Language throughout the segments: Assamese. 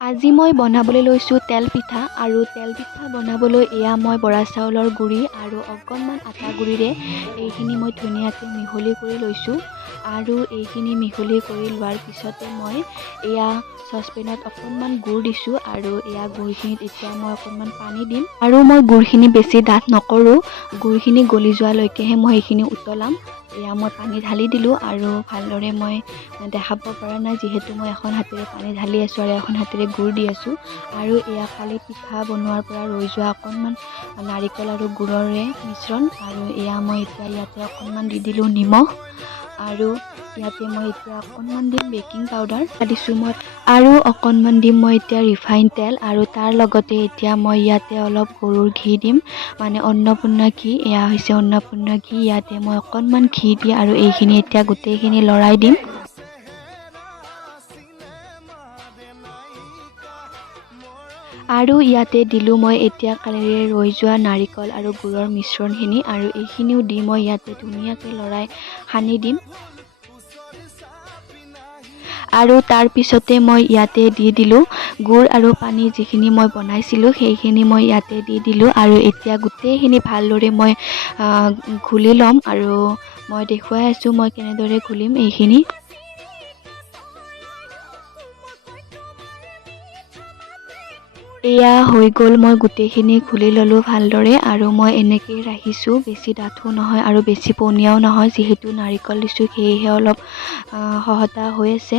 আজি মই বনাবলৈ লৈছোঁ তেল পিঠা আৰু তেল পিঠা বনাবলৈ এয়া মই বৰা চাউলৰ গুড়ি আৰু অকণমান আটা গুড়িৰে এইখিনি মই ধুনীয়াকৈ মিহলি কৰি লৈছোঁ আৰু এইখিনি মিহলি কৰি লোৱাৰ পিছতে মই এয়া চচপেনত অকণমান গুড় দিছোঁ আৰু এয়া গুড়খিনিত এতিয়া মই অকণমান পানী দিম আৰু মই গুড়খিনি বেছি ডাঠ নকৰোঁ। গুড়খিনি গলি যোৱালৈকেহে মই এইখিনি উতলাম। এয়া মই পানী ঢালি দিলোঁ আৰু ভালদৰে মই দেখাব পৰা নাই যিহেতু মই এখন হাতেৰে পানী ঢালি আছোঁ আৰু এখন হাতেৰে গুড় দি আছোঁ আৰু এয়া কালি পিঠা বনোৱাৰ পৰা ৰৈ যোৱা অকণমান নাৰিকল আৰু গুড়ৰে মিশ্ৰণ আৰু এয়া মই এতিয়া ইয়াতে অকণমান দি দিলোঁ নিমখ আৰু ইয়াতে মই এতিয়া অকণমান দিম বেকিং পাউডাৰ দিছোঁ মই আৰু অকণমান দিম মই এতিয়া ৰিফাইন তেল আৰু তাৰ লগতে এতিয়া মই ইয়াতে অলপ গৰুৰ ঘি দিম মানে অন্নপূৰ্ণা ঘি। এয়া হৈছে অন্নপূৰ্ণা ঘি। ইয়াতে মই অকণমান ঘি দি আৰু এইখিনি এতিয়া গোটেইখিনি লৰাই দিম আৰু ইয়াতে দিলোঁ মই এতিয়া কালিৰে ৰৈ যোৱা নাৰিকল আৰু গুড়ৰ মিশ্ৰণখিনি আৰু এইখিনিও দি মই ইয়াতে ধুনীয়াকৈ লৰাই সানি দিম আৰু তাৰ পিছতে মই ইয়াতে দি দিলোঁ গুড় আৰু পানী যিখিনি মই বনাইছিলোঁ সেইখিনি মই ইয়াতে দি দিলোঁ আৰু এতিয়া গোটেইখিনি ভালদৰে মই ঘুলি ল'ম আৰু মই দেখুৱাই আছোঁ মই কেনেদৰে ঘুলিম এইখিনি। এয়া হৈ গ'ল, মই গোটেইখিনি ঘুলি ল'লোঁ ভালদৰে আৰু মই এনেকৈ ৰাখিছোঁ। বেছি ডাঠো নহয় আৰু বেছি পনীয়াও নহয়, যিহেতু নাৰিকল দিছোঁ সেয়েহে অলপ সহতা হৈ আছে।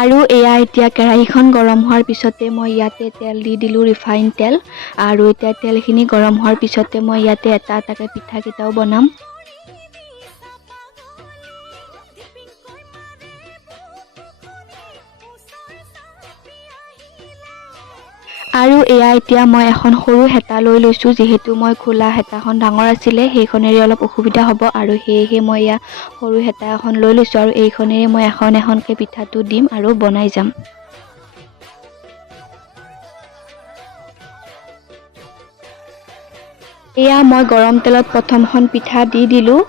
আৰু এয়া এতিয়া কেৰাহীখন গৰম হোৱাৰ পিছতে মই ইয়াতে তেল দি দিলোঁ ৰিফাইন তেল আৰু এতিয়া তেলখিনি গৰম হোৱাৰ পিছতে মই ইয়াতে এটা এটাকৈ পিঠাকেইটাও বনাম। আৰু এয়া এতিয়া মই এখন সৰু হেতা লৈ লৈছোঁ, যিহেতু মই খোলা হেতাখন ডাঙৰ আছিলে সেইখনেৰে অলপ অসুবিধা হ'ব আৰু সেয়েহে মই এয়া সৰু হেতা এখন লৈ লৈছোঁ আৰু এইখনেৰে মই এখন এখনকৈ পিঠাটো দিম আৰু বনাই যাম। এয়া মই গৰম তেলত প্ৰথমখন পিঠা দি দিলোঁ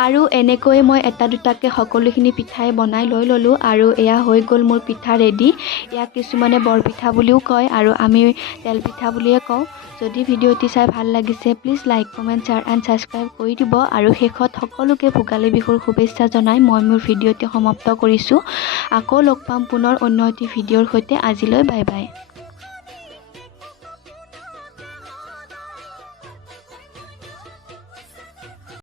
আৰু এনেকৈ মই এটা দুটাকৈ সকলোখিনি পিঠাই বনাই লৈ ল'লোঁ আৰু এয়া হৈ গ'ল মোৰ পিঠা ৰেডি। ইয়াক কিছুমানে বৰপিঠা বুলিও কয় আৰু আমি তেল পিঠা বুলিয়ে কওঁ। যদি ভিডিঅ'টি চাই ভাল লাগিছে please like comment share and subscribe কৰি দিব আৰু শেষত সকলোকে ভোগালী বিহুৰ শুভেচ্ছা জনাই মই মোৰ ভিডিঅ'টি সমাপ্ত কৰিছোঁ। আকৌ লগ পাম পুনৰ অন্য এটি ভিডিঅ'ৰ সৈতে। আজিলৈ বাই বাই।